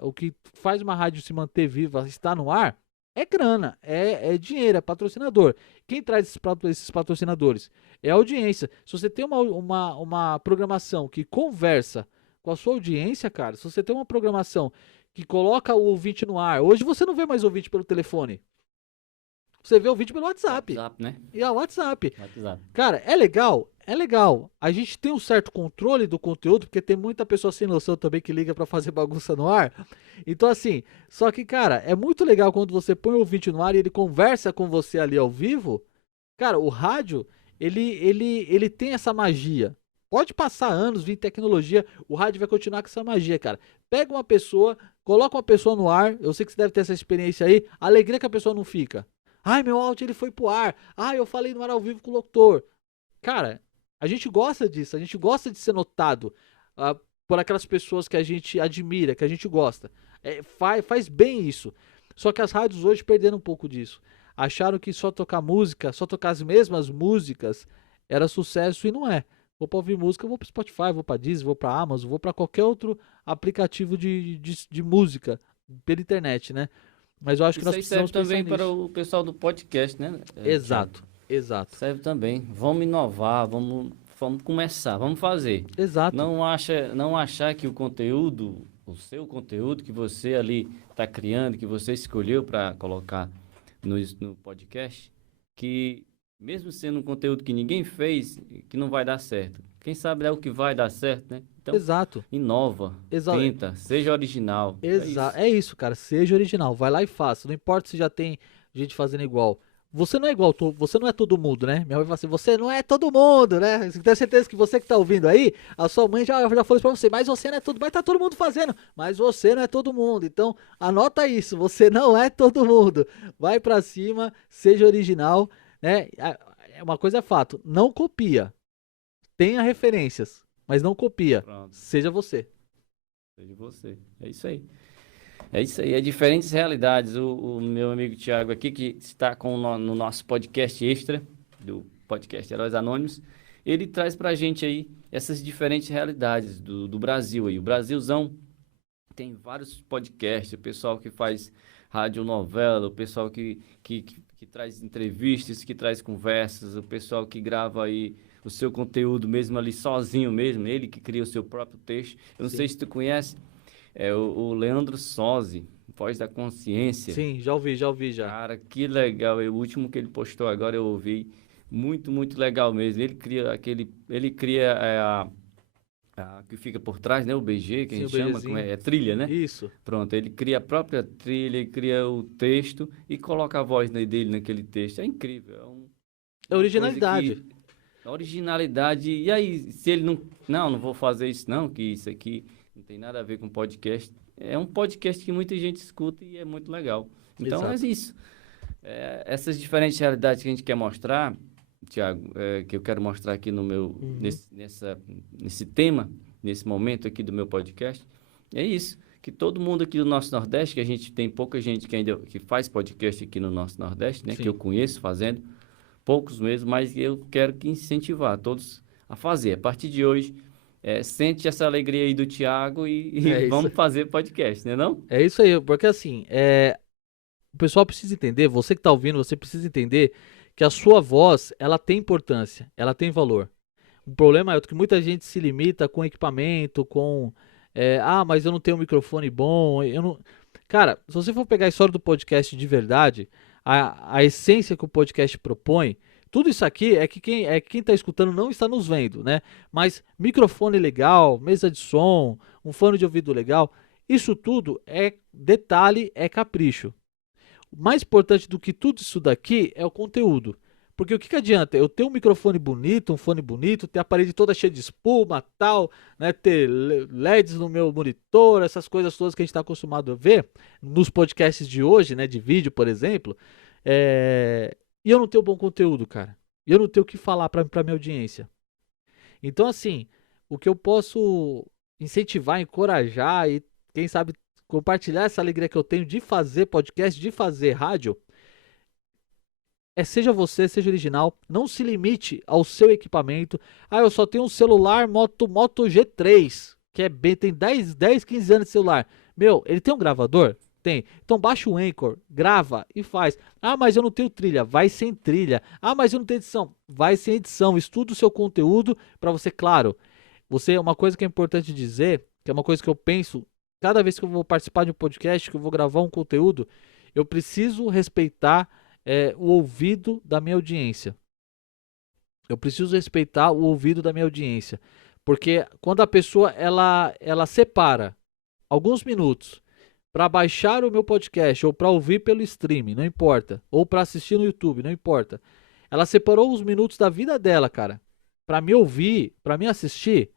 O que faz uma rádio se manter viva, estar no ar, é grana, é dinheiro, é patrocinador. Quem traz esses patrocinadores? É a audiência. Se você tem uma programação que conversa com a sua audiência, cara, se você tem uma programação que coloca o ouvinte no ar, hoje você não vê mais ouvinte pelo telefone. Você vê o vídeo pelo WhatsApp. WhatsApp, né? E a WhatsApp. WhatsApp. Cara, é legal? É legal. A gente tem um certo controle do conteúdo, porque tem muita pessoa sem noção também que liga pra fazer bagunça no ar. Então assim, só que cara, é muito legal quando você põe o ouvinte no ar e ele conversa com você ali ao vivo. Cara, o rádio, ele tem essa magia. Pode passar anos, vir tecnologia, o rádio vai continuar com essa magia, cara. Pega uma pessoa, coloca uma pessoa no ar, eu sei que você deve ter essa experiência aí, a alegria que a pessoa não fica. Ai, meu áudio ele foi pro ar. Ai, eu falei no ar ao vivo com o locutor. Cara, a gente gosta disso, a gente gosta de ser notado por aquelas pessoas que a gente admira, que a gente gosta. Faz bem isso. Só que as rádios hoje perderam um pouco disso. Acharam que só tocar música, só tocar as mesmas músicas era sucesso e não é. Vou pra ouvir música, eu vou pro Spotify, vou pra Deezer, vou pra Amazon, vou pra qualquer outro aplicativo de música pela internet, né? Mas eu acho que nós precisamos serve também pensar para nisso. o pessoal do podcast, né? Exato, exato. Serve também. Vamos inovar, vamos vamos começar, vamos fazer. Exato. Não achar que o seu conteúdo que você ali está criando, que você escolheu para colocar no podcast, que mesmo sendo um conteúdo que ninguém fez, que não vai dar certo. Quem sabe é o que vai dar certo, né? Então, Exato. inova, tenta, seja original. É isso, cara. Seja original. Vai lá e faça. Não importa se já tem gente fazendo igual. Você não é igual, você não é todo mundo, né? Minha mãe fala assim, você não é todo mundo, né? Tenho certeza que você que tá ouvindo aí, a sua mãe já falou isso pra você, mas você não é todo, mas tá todo mundo fazendo, mas você não é todo mundo. Então, anota isso, você não é todo mundo. Vai pra cima, seja original, né? Uma coisa é fato, não copia. Tenha referências, mas não copia. Pronto. Seja você. Seja você. É isso aí. É isso aí, é diferentes realidades. O meu amigo Thiago aqui, que está no nosso podcast extra, do podcast Heróis Anônimos, ele traz pra gente aí essas diferentes realidades do Brasil aí. O Brasilzão tem vários podcasts, o pessoal que faz radionovela, o pessoal que traz entrevistas, que traz conversas, o pessoal que grava aí o seu conteúdo mesmo ali sozinho mesmo, ele que cria o seu próprio texto. Eu não sei se tu conhece. É o Leandro Sozzi, Voz da Consciência. Sim, já ouvi já. Cara, que legal. O último que ele postou agora eu ouvi. Muito, muito legal mesmo. Ele cria a que fica por trás, né? O BG, que Sim, a gente chama, como é trilha, né? Isso. Pronto, ele cria a própria trilha, ele cria o texto e coloca a voz dele naquele texto. É incrível. É originalidade. Originalidade. E aí, se ele não vou fazer isso não, que isso aqui não tem nada a ver com podcast. É um podcast que muita gente escuta e é muito legal. Então, Exato. é isso. Essas diferentes realidades que a gente quer mostrar, Thiago, que eu quero mostrar aqui no meu, nesse tema, nesse momento aqui do meu podcast, é isso. Que todo mundo aqui do nosso Nordeste, que a gente tem pouca gente que faz podcast aqui no nosso Nordeste, né? Sim. Que eu conheço fazendo, poucos mesmo, mas eu quero que incentivar todos a fazer. A partir de hoje, sente essa alegria aí do Thiago e vamos fazer podcast, né não? É isso aí, porque assim, o pessoal precisa entender, você que está ouvindo, você precisa entender que a sua voz, ela tem importância, ela tem valor. O problema é que muita gente se limita com equipamento, mas eu não tenho um microfone bom, Cara, se você for pegar a história do podcast de verdade, a essência que o podcast propõe, tudo isso aqui é que quem está escutando não está nos vendo, né? Mas microfone legal, mesa de som, um fone de ouvido legal, isso tudo é detalhe, é capricho. O mais importante do que tudo isso daqui é o conteúdo. Porque o que adianta eu ter um microfone bonito, um fone bonito, ter a parede toda cheia de espuma, tal, né, ter LEDs no meu monitor, essas coisas todas que a gente está acostumado a ver nos podcasts de hoje, né, de vídeo, por exemplo, e eu não tenho bom conteúdo, cara. E eu não tenho o que falar para minha audiência. Então, assim, o que eu posso incentivar, encorajar e, quem sabe, compartilhar essa alegria que eu tenho de fazer podcast, de fazer rádio, seja você, seja original, não se limite ao seu equipamento. Eu só tenho um celular Moto G3, que tem 10, 15 anos de celular. Meu, ele tem um gravador? Tem. Então baixa o Anchor, grava e faz. Mas eu não tenho trilha, vai sem trilha. Mas eu não tenho edição, vai sem edição. Estuda o seu conteúdo para você, claro. Uma coisa que é importante dizer, que é uma coisa que eu penso, cada vez que eu vou participar de um podcast, que eu vou gravar um conteúdo, eu preciso respeitar o ouvido da minha audiência. Eu preciso respeitar o ouvido da minha audiência. Porque quando a pessoa ela separa alguns minutos para baixar o meu podcast ou para ouvir pelo streaming, não importa, ou para assistir no YouTube, não importa. Ela separou os minutos da vida dela, cara, para me ouvir, para me assistir.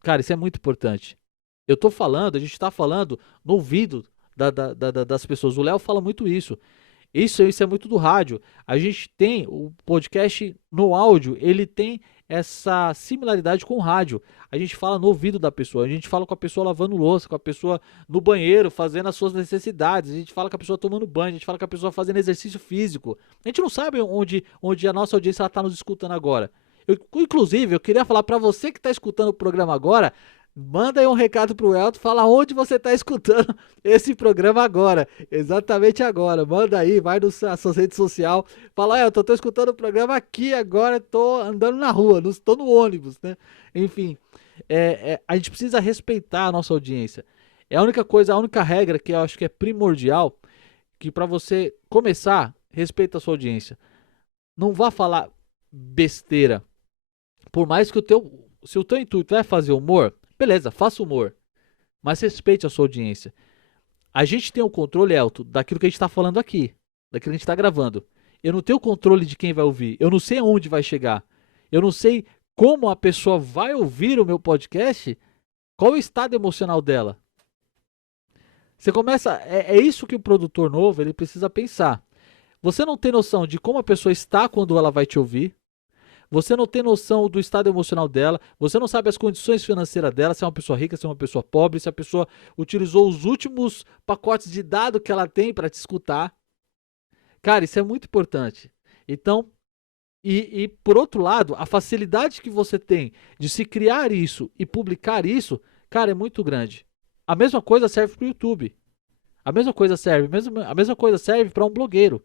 Cara, isso é muito importante. A gente tá falando no ouvido das pessoas. O Léo fala muito isso. Isso é muito do rádio. A gente tem o podcast no áudio, ele tem essa similaridade com o rádio. A gente fala no ouvido da pessoa, a gente fala com a pessoa lavando louça, com a pessoa no banheiro fazendo as suas necessidades, a gente fala com a pessoa tomando banho, a gente fala com a pessoa fazendo exercício físico. A gente não sabe onde a nossa audiência está nos escutando agora. Inclusive, eu queria falar para você que está escutando o programa agora, Manda aí um recado pro Elton, fala onde você tá escutando esse programa agora, exatamente agora. Manda aí, vai na sua rede social, fala, Elton, eu tô escutando o programa aqui agora, tô andando na rua, tô no ônibus, né? Enfim, a gente precisa respeitar a nossa audiência. É a única coisa, a única regra que eu acho que é primordial, que pra você começar, respeita a sua audiência. Não vá falar besteira. Por mais que se o teu intuito é fazer humor, beleza, faça humor. Mas respeite a sua audiência. A gente tem o controle, Elton, daquilo que a gente está falando aqui. Daquilo que a gente está gravando. Eu não tenho controle de quem vai ouvir. Eu não sei aonde vai chegar. Eu não sei como a pessoa vai ouvir o meu podcast. Qual o estado emocional dela. Você começa... É isso que o produtor novo ele precisa pensar. Você não tem noção de como a pessoa está quando ela vai te ouvir. Você não tem noção do estado emocional dela, você não sabe as condições financeiras dela, se é uma pessoa rica, se é uma pessoa pobre, se a pessoa utilizou os últimos pacotes de dados que ela tem para te escutar. Cara, isso é muito importante. Então, e por outro lado, a facilidade que você tem de se criar isso e publicar isso, cara, é muito grande. A mesma coisa serve para o YouTube. A mesma coisa serve para um blogueiro.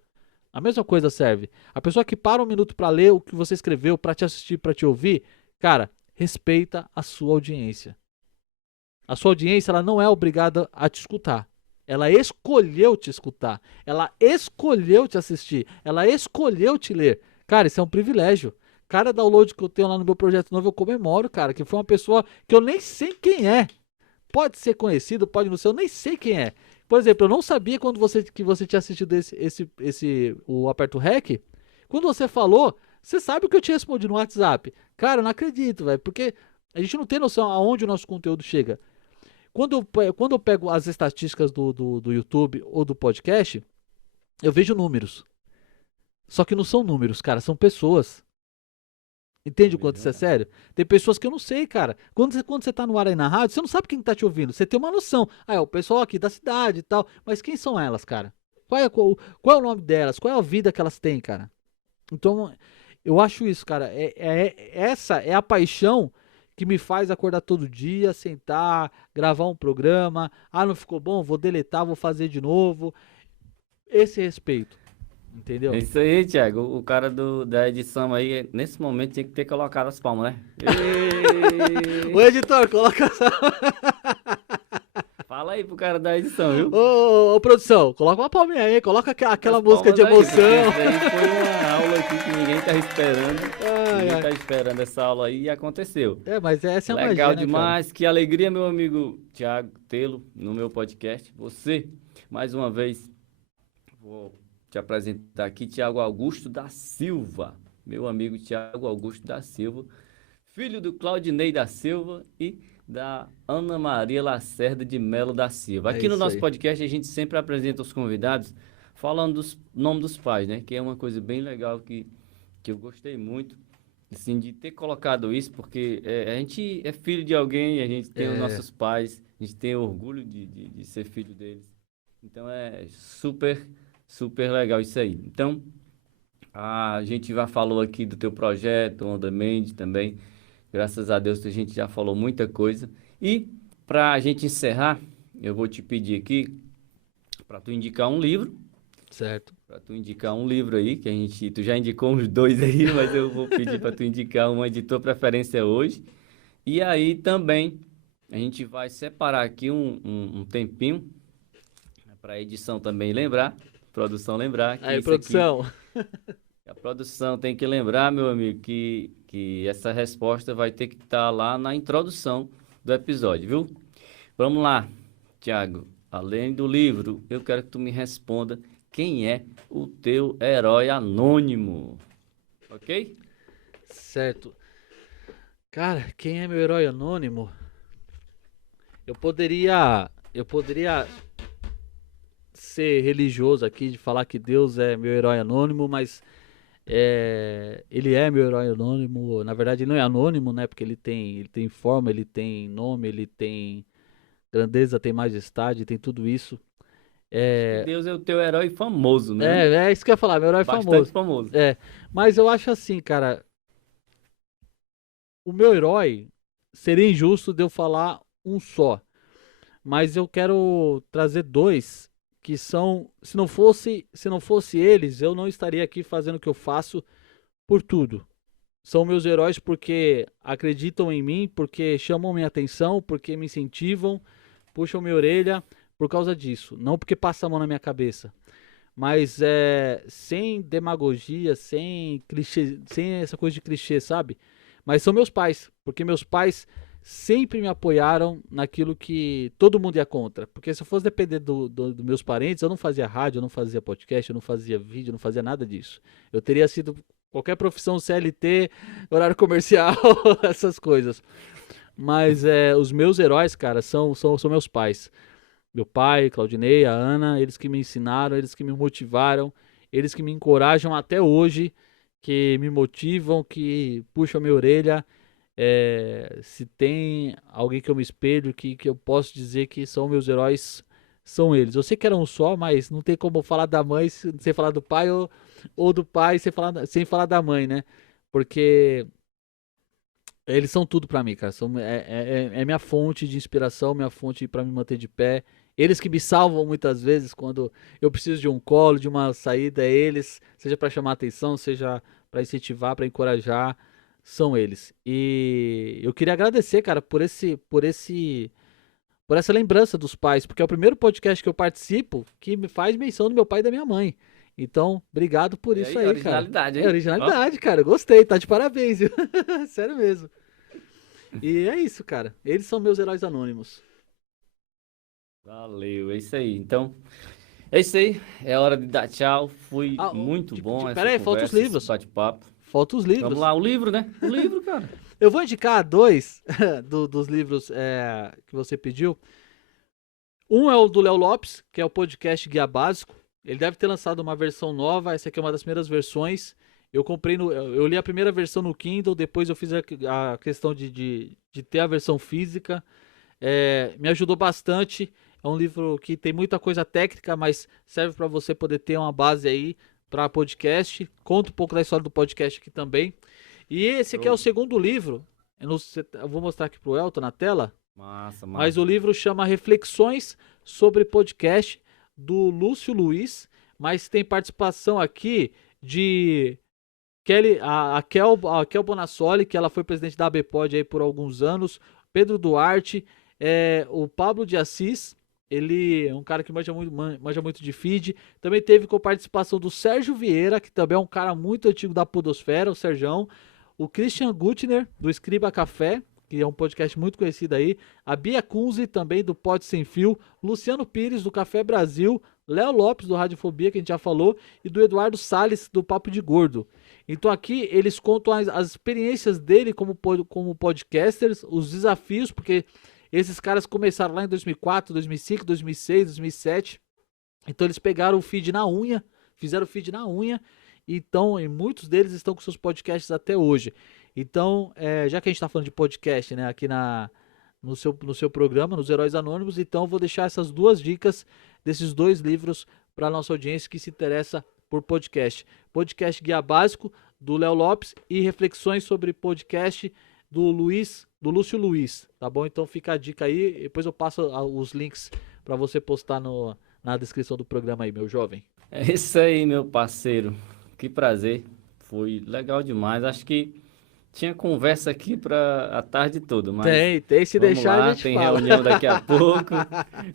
A mesma coisa serve. A pessoa que para um minuto para ler o que você escreveu, para te assistir, para te ouvir, cara, respeita a sua audiência. A sua audiência, ela não é obrigada a te escutar. Ela escolheu te escutar. Ela escolheu te assistir. Ela escolheu te ler. Cara, isso é um privilégio. Cada download que eu tenho lá no meu projeto novo, eu comemoro, cara, que foi uma pessoa que eu nem sei quem é. Pode ser conhecido, pode não ser, eu nem sei quem é. Por exemplo, eu não sabia quando que você tinha assistido o Aperto Rec. Quando você falou, você sabe o que eu te respondi no WhatsApp. Cara, eu não acredito, velho, porque a gente não tem noção aonde o nosso conteúdo chega. Quando eu pego as estatísticas do YouTube ou do podcast, eu vejo números. Só que não são números, cara, são pessoas. Entende o quanto isso é sério? Tem pessoas que eu não sei, cara. Quando você tá no ar aí na rádio, você não sabe quem tá te ouvindo. Você tem uma noção. Ah, é o pessoal aqui da cidade e tal. Mas quem são elas, cara? Qual é o nome delas? Qual é a vida que elas têm, cara? Então, eu acho isso, cara. Essa é a paixão que me faz acordar todo dia, sentar, gravar um programa. Ah, não ficou bom? Vou deletar, vou fazer de novo. Esse respeito. Entendeu? É isso aí, Thiago. O cara da edição aí, nesse momento, tinha que ter colocado as palmas, né? Ei! Ô, editor, coloca essa. Fala aí pro cara da edição, viu? Ô, produção, coloca uma palminha aí, coloca aquela As música de palmas aí, emoção. porque isso aí foi uma aula aqui que ninguém tá esperando. Ai, Ninguém ai. tá esperando essa aula aí e aconteceu. Mas essa é a Legal magia, né, cara? demais, que alegria, meu amigo Thiago, tê-lo no meu podcast. Você, mais uma vez, vou te apresentar aqui, Thiago Augusto da Silva. Meu amigo Thiago Augusto da Silva, filho do Claudinei da Silva e da Ana Maria Lacerda de Melo da Silva. É Aqui no isso nosso aí. podcast a gente sempre apresenta os convidados falando dos nomes dos pais, né? Que é uma coisa bem legal que eu gostei muito, assim, de ter colocado isso, porque a gente é filho de alguém, a gente tem os nossos pais, a gente tem orgulho de ser filho deles. Então é super, super legal isso aí. Então, a gente já falou aqui do teu projeto, On Demand também. Graças a Deus a gente já falou muita coisa. E para a gente encerrar, eu vou te pedir aqui para tu indicar um livro. Certo. Para tu indicar um livro aí, que tu já indicou uns dois aí, mas eu vou pedir para tu indicar uma de tua preferência hoje. E aí também a gente vai separar aqui um tempinho para a edição também lembrar, produção lembrar. Que Aí, isso produção. aqui, a produção tem que lembrar, meu amigo, que essa resposta vai ter que estar lá na introdução do episódio, viu? Vamos lá, Thiago. Além do livro, eu quero que tu me responda quem é o teu herói anônimo. Ok? Certo. Cara, quem é meu herói anônimo? Eu poderia ser religioso aqui de falar que Deus é meu herói anônimo, mas ele é meu herói anônimo. Na verdade, ele não é anônimo, né? Porque ele tem forma, ele tem nome, ele tem grandeza, tem majestade, tem tudo isso. Que Deus é o teu herói famoso, né? É isso que eu ia falar, meu herói Bastante famoso. famoso. Mas eu acho assim, cara, o meu herói, seria injusto de eu falar um só. Mas eu quero trazer dois que são, se não fosse eles, eu não estaria aqui fazendo o que eu faço por tudo. São meus heróis porque acreditam em mim, porque chamam minha atenção, porque me incentivam, puxam minha orelha por causa disso. Não porque passa a mão na minha cabeça. Mas sem demagogia, sem clichê, sem essa coisa de clichê, sabe? Mas são meus pais, porque meus pais sempre me apoiaram naquilo que todo mundo ia contra. Porque se eu fosse depender dos meus parentes, eu não fazia rádio, eu não fazia podcast, eu não fazia vídeo, eu não fazia nada disso. Eu teria sido qualquer profissão CLT, horário comercial, essas coisas. Mas os meus heróis, cara, são meus pais. Meu pai, Claudinei, a Ana, eles que me ensinaram, eles que me motivaram, eles que me encorajam até hoje, que me motivam, que puxam a minha orelha. Se tem alguém que eu me espelho, que eu posso dizer que são meus heróis, são eles. Eu sei que era um só, mas não tem como falar da mãe sem falar do pai, ou do pai sem falar da mãe, né? Porque eles são tudo pra mim, cara. É minha fonte de inspiração, minha fonte pra me manter de pé. Eles que me salvam muitas vezes quando eu preciso de um colo, de uma saída, é eles, seja pra chamar atenção, seja pra incentivar, pra encorajar, são eles. E eu queria agradecer, cara, por essa lembrança dos pais, porque é o primeiro podcast que eu participo que me faz menção do meu pai e da minha mãe. Então, obrigado por isso aí, originalidade, cara. hein? É originalidade, cara. Gostei, tá de parabéns, viu? Sério mesmo. E é isso, cara. Eles são meus heróis anônimos. Valeu, é isso aí. Então, é isso aí. É hora de dar tchau. Foi Ah, muito bom essa peraí, falta os conversa, livros. esse bate-papo. Falta os livros. Vamos lá, o livro, né? O livro, cara. Eu vou indicar dois dos livros que você pediu. Um é o do Léo Lopes, que é o podcast Guia Básico. Ele deve ter lançado uma versão nova. Essa aqui é uma das primeiras versões. Eu li a primeira versão no Kindle, depois eu fiz a questão de ter a versão física. Me ajudou bastante. É um livro que tem muita coisa técnica, mas serve para você poder ter uma base aí para podcast. Conta um pouco da história do podcast aqui também. E esse aqui é o segundo livro. Eu vou mostrar aqui pro Elton na tela. Massa. Mas o livro chama Reflexões sobre Podcast, do Lúcio Luiz. Mas tem participação aqui de a Kel Bonassoli, que ela foi presidente da ABPOD aí por alguns anos. Pedro Duarte, o Pablo de Assis. Ele é um cara que manja muito de feed. Também teve com participação do Sérgio Vieira, que também é um cara muito antigo da podosfera, o Serjão. O Christian Gutner, do Escriba Café, que é um podcast muito conhecido aí. A Bia Kunze, também do Pod Sem Fio. Luciano Pires, do Café Brasil. Léo Lopes, do Radiofobia, que a gente já falou. E do Eduardo Salles, do Papo de Gordo. Então aqui eles contam as experiências dele como podcasters, os desafios, porque esses caras começaram lá em 2004, 2005, 2006, 2007. Então eles pegaram o feed na unha, fizeram o feed na unha. Então, e muitos deles estão com seus podcasts até hoje. Então, já que a gente está falando de podcast, né, aqui no seu programa, nos Heróis Anônimos, então eu vou deixar essas duas dicas desses dois livros para a nossa audiência que se interessa por podcast. Podcast Guia Básico, do Léo Lopes, e Reflexões sobre Podcast, do Lúcio Luiz, tá bom? Então fica a dica aí, depois eu passo os links para você postar na descrição do programa aí, meu jovem. É isso aí, meu parceiro. Que prazer. Foi legal demais. Acho que tinha conversa aqui para a tarde toda, mas tem, se deixar lá, a gente tem fala. reunião daqui a pouco.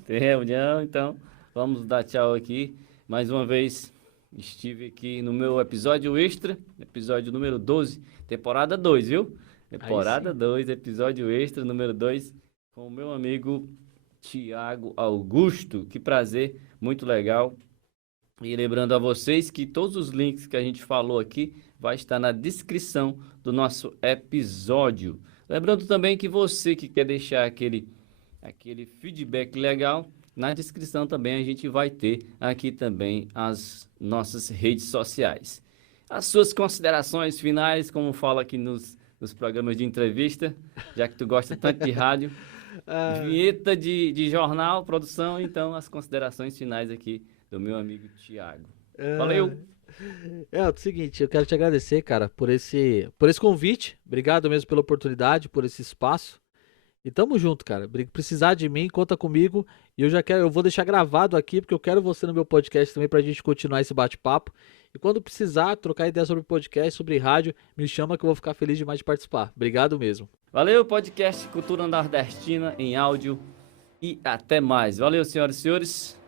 Tem reunião, então vamos dar tchau aqui. Mais uma vez estive aqui no meu episódio extra, episódio número 12, temporada 2, viu? Temporada 2, episódio extra número 2, com o meu amigo Tiago Augusto. Que prazer, muito legal. E lembrando a vocês que todos os links que a gente falou aqui vai estar na descrição do nosso episódio. Lembrando também que você que quer deixar aquele feedback legal, na descrição também a gente vai ter aqui também as nossas redes sociais. As suas considerações finais, como fala aqui nos programas de entrevista, já que tu gosta tanto de rádio, vinheta de jornal, produção, então as considerações finais aqui do meu amigo Tiago. Valeu! É o seguinte, eu quero te agradecer, cara, por esse convite. Obrigado mesmo pela oportunidade, por esse espaço. E tamo junto, cara. Precisar de mim, conta comigo. E eu vou deixar gravado aqui, porque eu quero você no meu podcast também pra gente continuar esse bate-papo. E quando precisar trocar ideia sobre podcast, sobre rádio, me chama que eu vou ficar feliz demais de participar. Obrigado mesmo. Valeu, podcast Cultura Nordestina em áudio. E até mais. Valeu, senhoras e senhores.